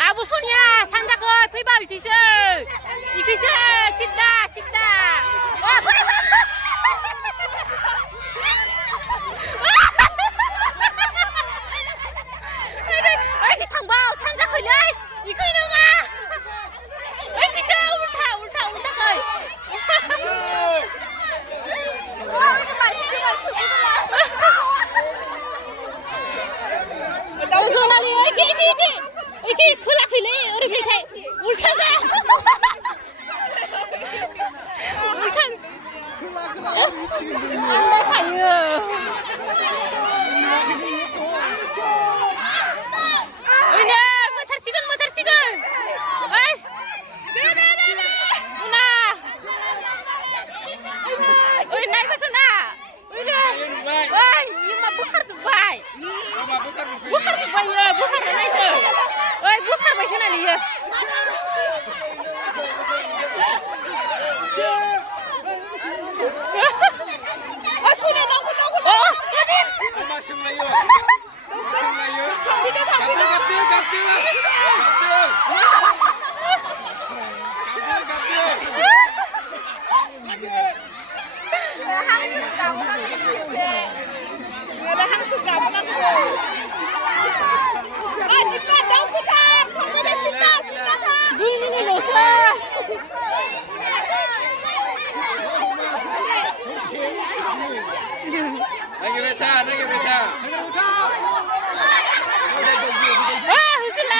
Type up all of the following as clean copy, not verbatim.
아부 손이야 상자거 피바비 비슬 이기슬 쉽다 쉽다 와 그래 이렇게 장바 상자 걸려 이거 이놈아 이기슬 울타 거이 와 이거 맛있게만 쳐주라 전화리 이게 클라 클레 우리 비세 울타자 울타 가요 이네 모터 지금 아이 네네네네 누나 어이 나이가 누나 이네 어이 이마 부카르 좀 바이 bukan supaya bukan mana itu, bukan bagaimana dia. Oh sudah tunggu. Oh, Radin. Masih Melayu. Masih Melayu. 한숨 가보라고. 니빠 너무 타. 정말 신나 타. 눈이 놓자. 나게 배차. 와, 흐슬라.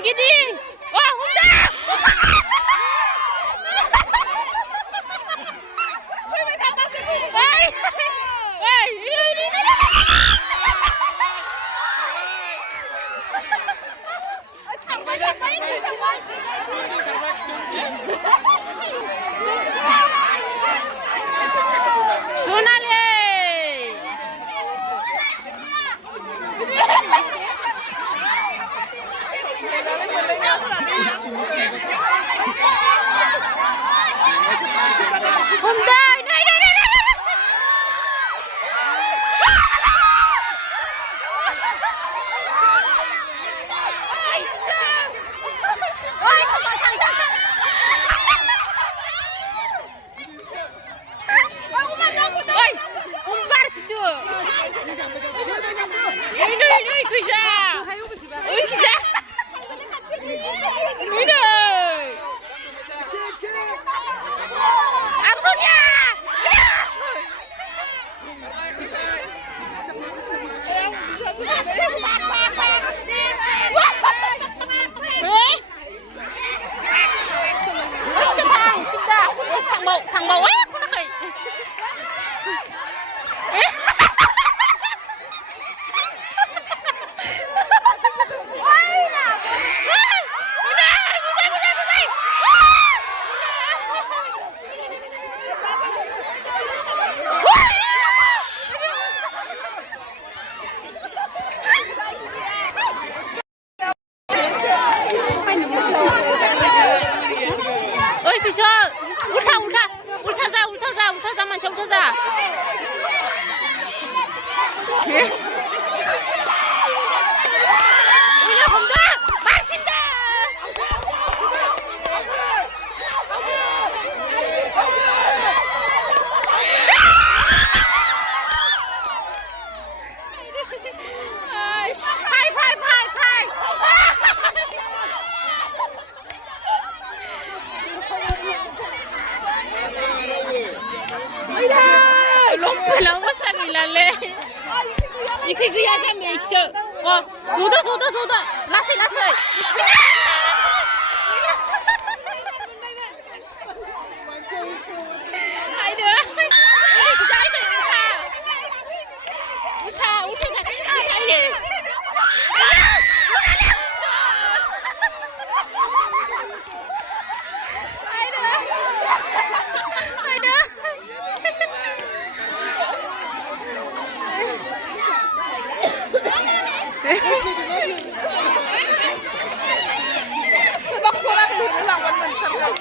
Gidding. Wah, udah. Hei, Ui kìa. Ui kìa. Ui đời. Ăn xuống nha. Thằng bầu ấy con nó kì. Ôi kìa sao? Ultra ra màn ultra ra. Ui nó không được. Bắt xin đó. Long basta gilale. Ikigiya kami ikso. Oh, sudo. Lasai. Haydi. Ini kejai tu Ultra sakit haydi. Sao bóc cô ra thì nó lòng con mình thật rồi.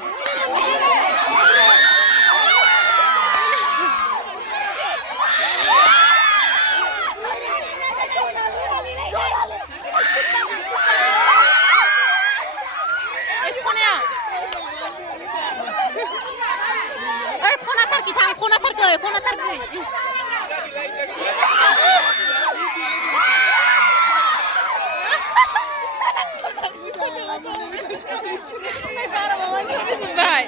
Khona tar kơi. Vai.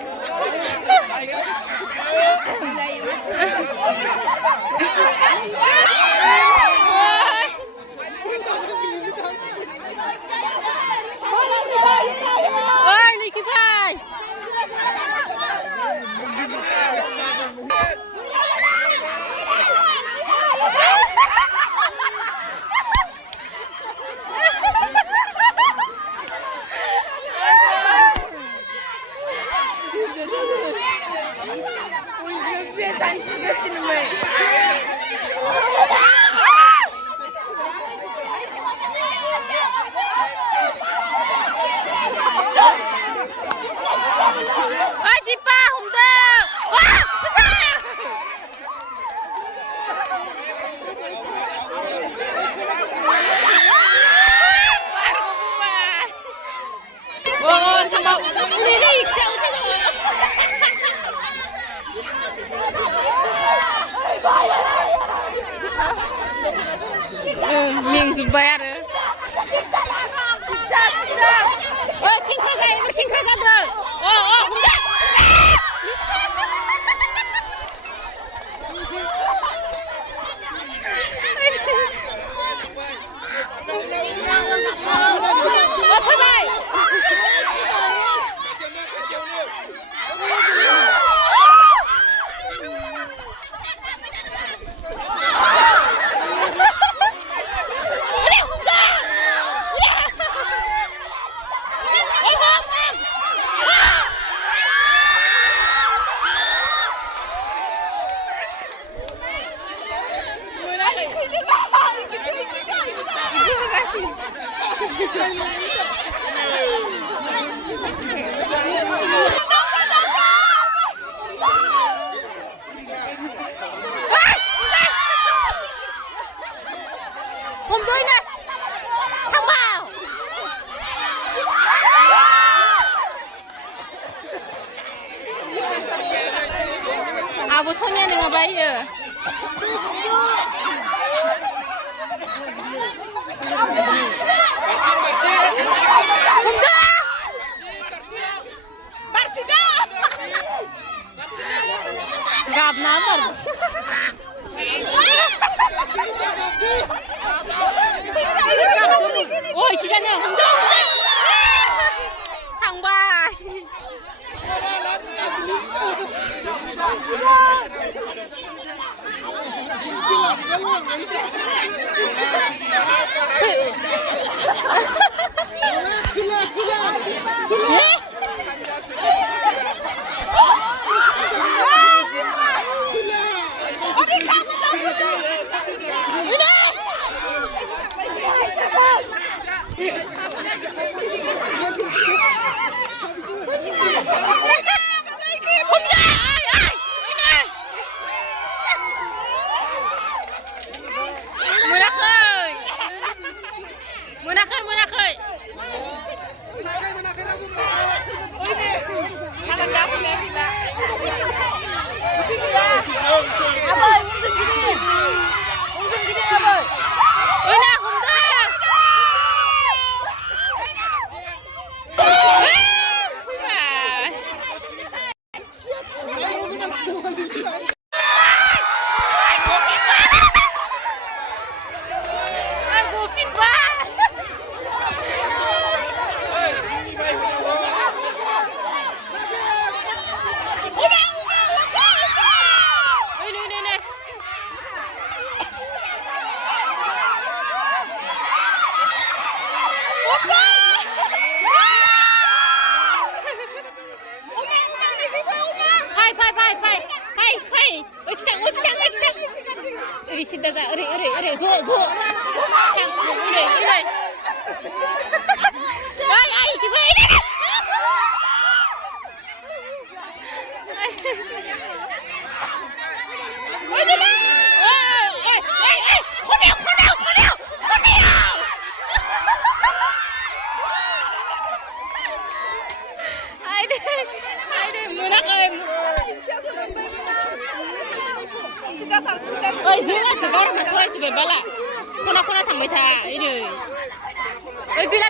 Oi, Niki vai. Ôi chị ba không được. Ôi thằng bầu đi sao thế rồi. Miệng rụt bè rồi. Ôi kinh khơi ra được. Không được. Thôi bye. Hôm dưới này thằng bảo à bố sonya nih ngapain ya 어디 가면 우리 신다자 우리 줘 이래 아이 이게 왜 이래 어디나 코네요 아이들 문화가 ơi dưới là có một cô chị về bala cô thằng người thà ấy đi ơi gila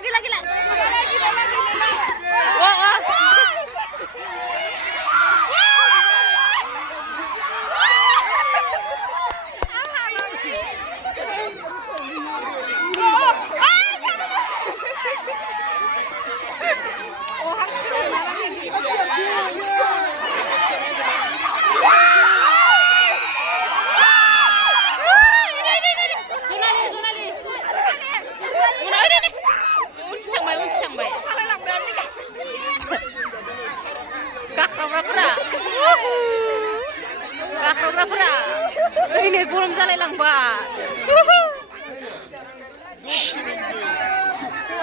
ini belum salah lang ba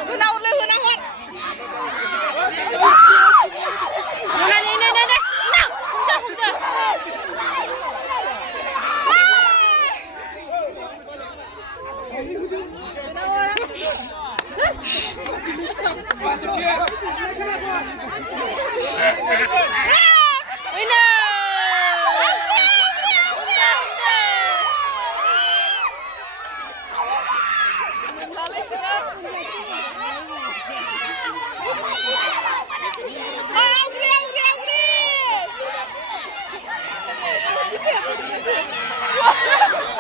huna hot huna ni Wow.